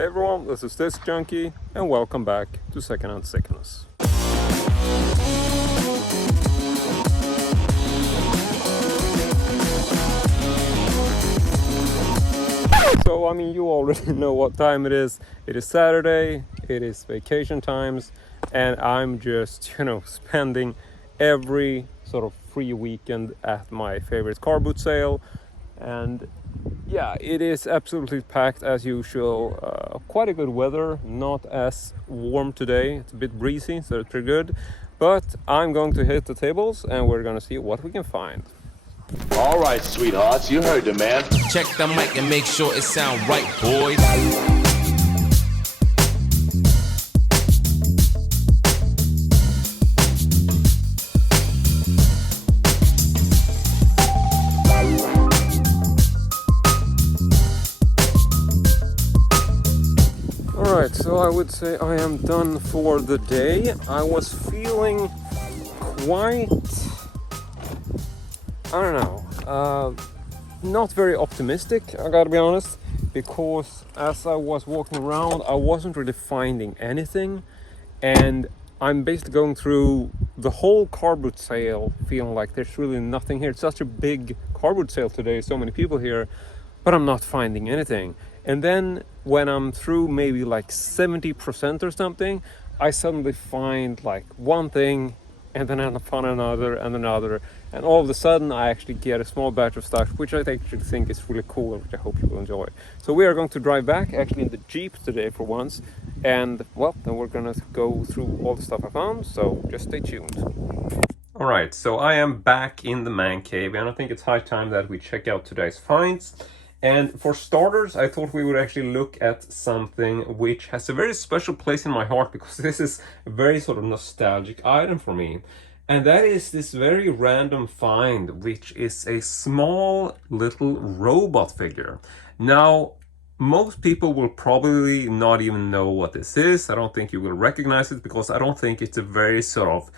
Hey everyone, this is Discjunkie and welcome back to Secondhand Sickness. So, I mean, you already know what time it is. It is Saturday, it is vacation times, and I'm just, spending every sort of free weekend at my favorite car boot sale. And yeah, it is absolutely packed as usual. Quite a good weather, not as warm today. It's a bit breezy, so it's pretty good. But I'm going to hit the tables and we're going to see what we can find. All right, sweethearts, you heard the man. Check the mic and make sure it sound right, boys. Alright, so I would say I am done for the day. I was feeling quite, not very optimistic, I gotta be honest, because as I was walking around, I wasn't really finding anything, and I'm basically going through the whole car boot sale feeling like there's really nothing here. It's such a big car boot sale today, so many people here, but I'm not finding anything. And then when I'm through maybe like 70% or something, I suddenly find like one thing, and then I find another and another, and all of a sudden I actually get a small batch of stuff, which I actually think is really cool, which I hope you will enjoy. So we are going to drive back actually in the Jeep today for once, and well, then we're gonna go through all the stuff I found, so just stay tuned. Alright, so I am back in the man cave, and I think it's high time that we check out today's finds. And for starters, I thought we would actually look at something which has a very special place in my heart, because this is a very sort of nostalgic item for me. And that is this very random find, which is a small little robot figure. Now, most people will probably not even know what this is. I don't think you will recognize it, because I don't think it's a very sort of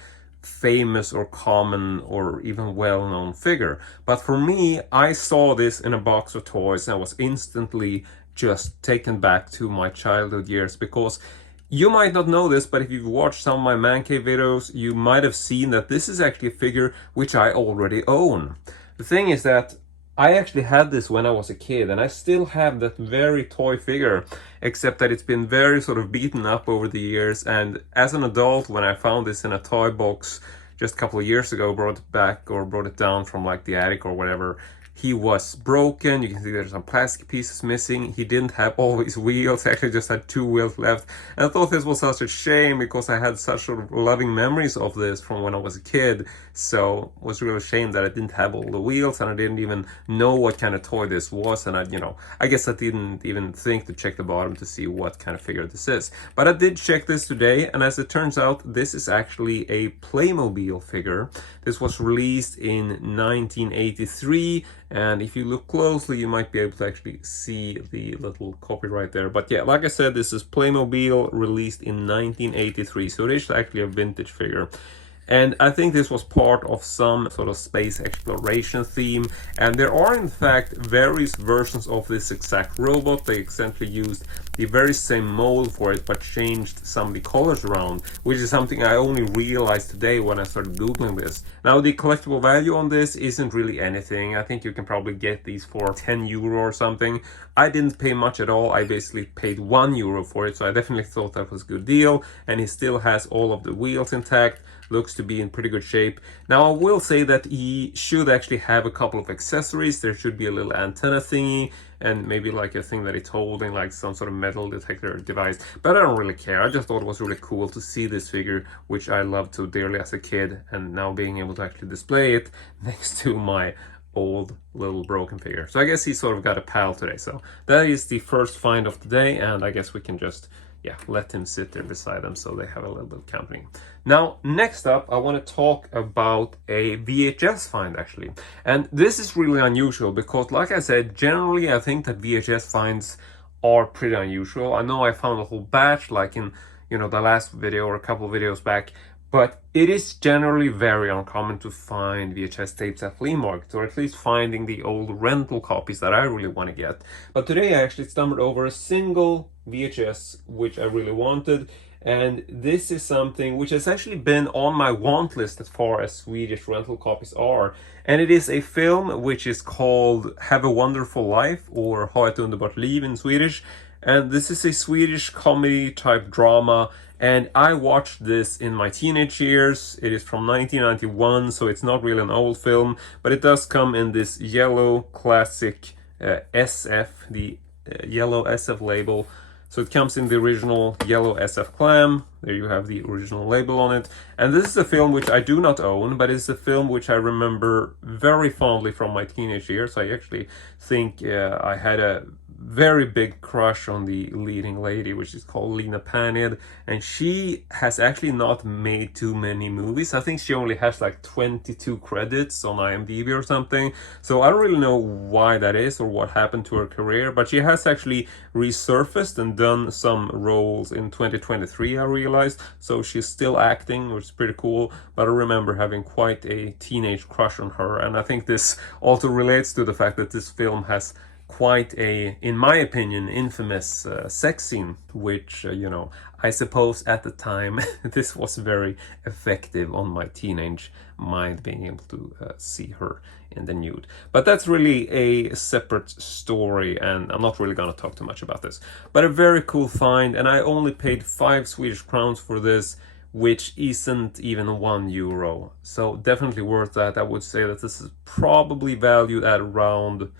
famous or common or even well-known figure. But for me, I saw this in a box of toys and I was instantly just taken back to my childhood years, because you might not know this, but if you've watched some of my man cave videos, you might have seen that this is actually a figure which I already own. The thing is that I actually had this when I was a kid, and I still have that very toy figure, except that it's been very sort of beaten up over the years. And as an adult, when I found this in a toy box just a couple of years ago, brought it back or brought it down from like the attic or whatever, he was broken. You can see there's some plastic pieces missing. He didn't have all his wheels, he actually just had 2 wheels left. And I thought this was such a shame, because I had such sort of loving memories of this from when I was a kid. So it was really a shame that I didn't have all the wheels, and I didn't even know what kind of toy this was. And I guess I didn't even think to check the bottom to see what kind of figure this is. But I did check this today, and as it turns out, this is actually a Playmobil figure. This was released in 1983. And if you look closely, you might be able to actually see the little copyright there. But yeah, like I said, this is Playmobil, released in 1983. So it is actually a vintage figure. And I think this was part of some sort of space exploration theme. And there are, in fact, various versions of this exact robot. They essentially used the very same mold for it, but changed some of the colors around, which is something I only realized today when I started Googling this. Now, the collectible value on this isn't really anything. I think you can probably get these for 10 euro or something. I didn't pay much at all. I basically paid 1 euro for it, so I definitely thought that was a good deal. And he still has all of the wheels intact. Looks to be in pretty good shape. Now, I will say that he should actually have a couple of accessories. There should be a little antenna thingy, and maybe like a thing that it's holding, like some sort of metal detector device. But I don't really care. I just thought it was really cool to see this figure, which I loved so dearly as a kid, and now being able to actually display it next to my old little broken figure. So I guess he sort of got a pal today. So that is the first find of the day, and I guess we can just let him sit there beside them so they have a little bit of company. Now, next up, I want to talk about a VHS find, actually. And this is really unusual because, like I said, generally I think that VHS finds are pretty unusual. I know I found a whole batch, like in, the last video or a couple of videos back, But it is generally very uncommon to find VHS tapes at flea markets, or at least finding the old rental copies that I really want to get. But today I actually stumbled over a single VHS which I really wanted, and this is something which has actually been on my want list as far as Swedish rental copies are. And it is a film which is called Have a Wonderful Life, or Ha ett underbart liv in Swedish. And this is a Swedish comedy type drama, and I watched this in my teenage years. It is from 1991, so it's not really an old film, but it does come in this yellow classic SF, the yellow SF label. So it comes in the original yellow SF clam. There you have the original label on it. And this is a film which I do not own, but it's a film which I remember very fondly from my teenage years. I actually think I had a very big crush on the leading lady, which is called Lena Panid, and she has actually not made too many movies. I think she only has like 22 credits on IMDb or something, so I don't really know why that is or what happened to her career, but she has actually resurfaced and done some roles in 2023, I realized, so she's still acting, which is pretty cool. But I remember having quite a teenage crush on her, and I think this also relates to the fact that this film has quite a, in my opinion, infamous sex scene, which, you know, I suppose at the time this was very effective on my teenage mind, being able to see her in the nude. But that's really a separate story, and I'm not really gonna talk too much about this. But a very cool find, and I only paid 5 Swedish crowns for this, which isn't even €1. So definitely worth that. I would say that this is probably valued at around,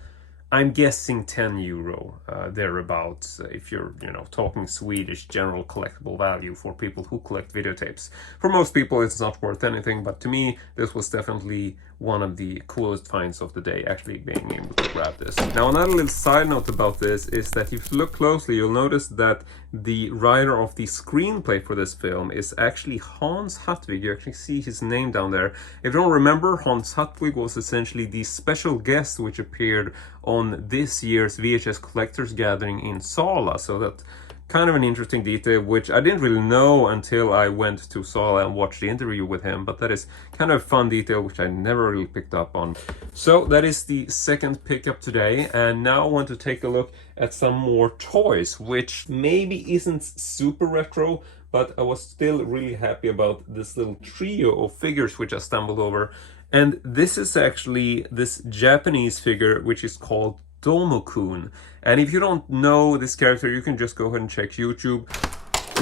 I'm guessing, €10 thereabouts, if you're, you know, talking Swedish general collectible value for people who collect videotapes. For most people it's not worth anything, but to me this was definitely one of the coolest finds of the day, actually being able to grab this. Now, another little side note about this is that if you look closely, you'll notice that the writer of the screenplay for this film is actually Hans Hartwig. You actually see his name down there. If you don't remember, Hans Hartwig was essentially the special guest which appeared on this year's VHS Collectors Gathering in Sala, so that kind of an interesting detail, which I didn't really know until I went to Sala and watched the interview with him, but that is kind of a fun detail which I never really picked up on. So that is the second pickup today, and now I want to take a look at some more toys, which maybe isn't super retro, but I was still really happy about this little trio of figures which I stumbled over. And this is actually this Japanese figure which is called Domo-kun. And if you don't know this character, you can just go ahead and check YouTube.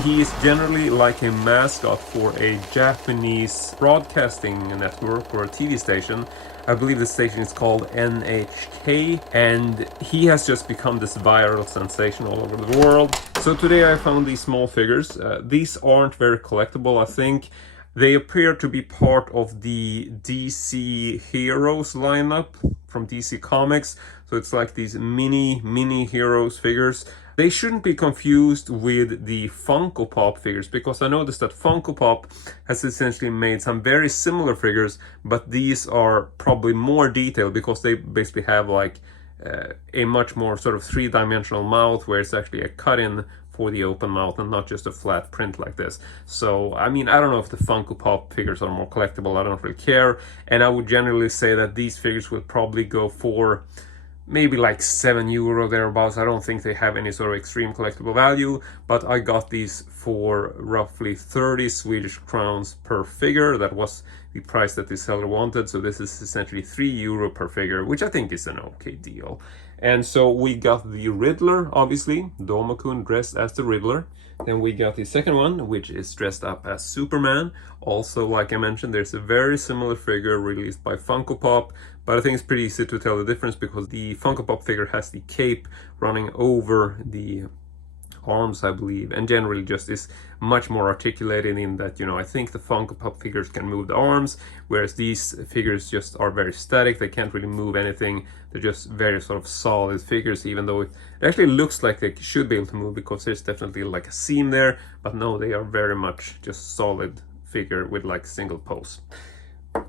He is generally like a mascot for a Japanese broadcasting network or a TV station. I believe the station is called NHK, and he has just become this viral sensation all over the world. So today I found these small figures. These aren't very collectible, I think. They appear to be part of the DC Heroes lineup from DC Comics. So it's like these mini Heroes figures. They shouldn't be confused with the Funko Pop figures, because I noticed that Funko Pop has essentially made some very similar figures, but these are probably more detailed because they basically have like a much more sort of three-dimensional mouth, where it's actually a cut-in for the open mouth and not just a flat print like this. So, I mean, I don't know if the Funko Pop figures are more collectible, I don't really care. And I would generally say that these figures would probably go for maybe like €7 thereabouts. I don't think they have any sort of extreme collectible value, but I got these for roughly 30 Swedish crowns per figure. That was the price that the seller wanted, so this is essentially €3 per figure, which I think is an okay deal. And so we got the Riddler, obviously, Domo-kun dressed as the Riddler. Then we got the second one, which is dressed up as Superman. Also, like I mentioned, there's a very similar figure released by Funko Pop, but I think it's pretty easy to tell the difference because the Funko Pop figure has the cape running over the arms, I believe, and generally just is much more articulated in that, you know, I think the Funko Pop figures can move the arms, whereas these figures just are very static. They can't really move anything. They're just very sort of solid figures, even though it actually looks like they should be able to move because there's definitely like a seam there, but no, they are very much just solid figure with like single pose.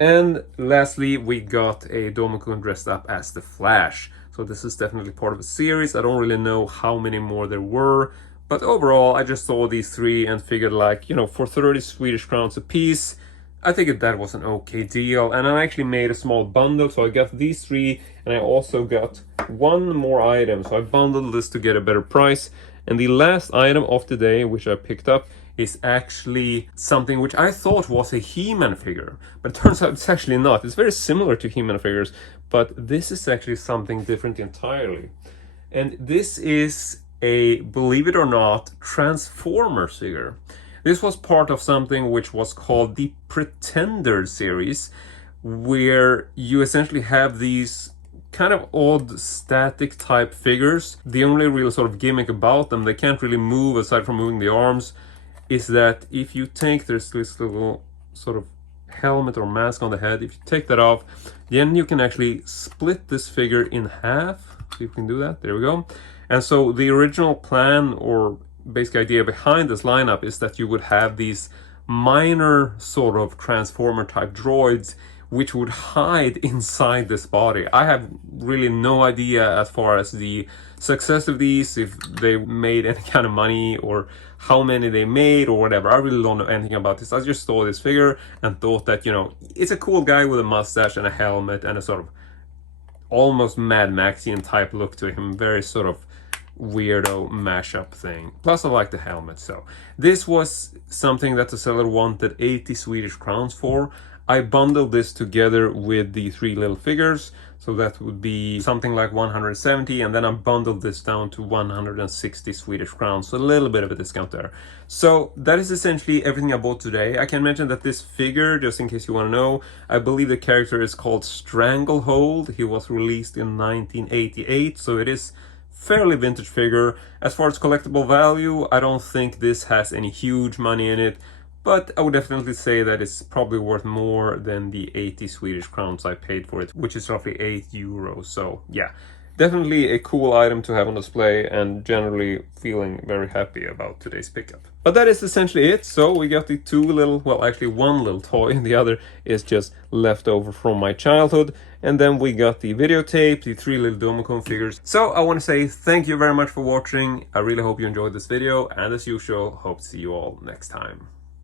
And lastly, we got a Domo-kun dressed up as the Flash. So this is definitely part of a series. I don't really know how many more there were, But overall, I just saw these three and figured, like, you know, for 30 Swedish crowns a piece, I think that was an okay deal. And I actually made a small bundle, so I got these three, and I also got one more item. So I bundled this to get a better price. And the last item of the day, which I picked up, is actually something which I thought was a He-Man figure, but it turns out it's actually not. It's very similar to He-Man figures, but this is actually something different entirely. And this is a, believe it or not, Transformers figure. This was part of something which was called the Pretender series, where you essentially have these kind of odd static type figures. The only real sort of gimmick about them, they can't really move aside from moving the arms, is that if you take this little sort of helmet or mask on the head, if you take that off, then you can actually split this figure in half. See if we can do that. There we go. And so the original plan, or basic idea behind this lineup, is that you would have these minor sort of Transformer type droids which would hide inside this body. I have really no idea as far as the success of these, if they made any kind of money or how many they made or whatever. I really don't know anything about this. I just saw this figure and thought that, you know, it's a cool guy with a mustache and a helmet and a sort of almost Mad Maxian type look to him. Very sort of weirdo mashup thing. Plus I like the helmet. So this was something that the seller wanted 80 Swedish crowns for. I bundled this together with the three little figures, so that would be something like 170, and then I bundled this down to 160 Swedish crowns, so a little bit of a discount there. So that is essentially everything I bought today. I can mention that this figure, just in case you want to know, I believe the character is called Stranglehold. He was released in 1988, so it is fairly vintage figure. As far as collectible value, I don't think this has any huge money in it, but I would definitely say that it's probably worth more than the 80 Swedish crowns I paid for it, which is roughly 8 euros. So yeah, definitely a cool item to have on display, and generally feeling very happy about today's pickup. But that is essentially it. So we got the two little, well, actually one little toy, and the other is just left over from my childhood. And then we got the videotape, the three little Domocone figures. So I want to say thank you very much for watching. I really hope you enjoyed this video, and as usual, hope to see you all next time.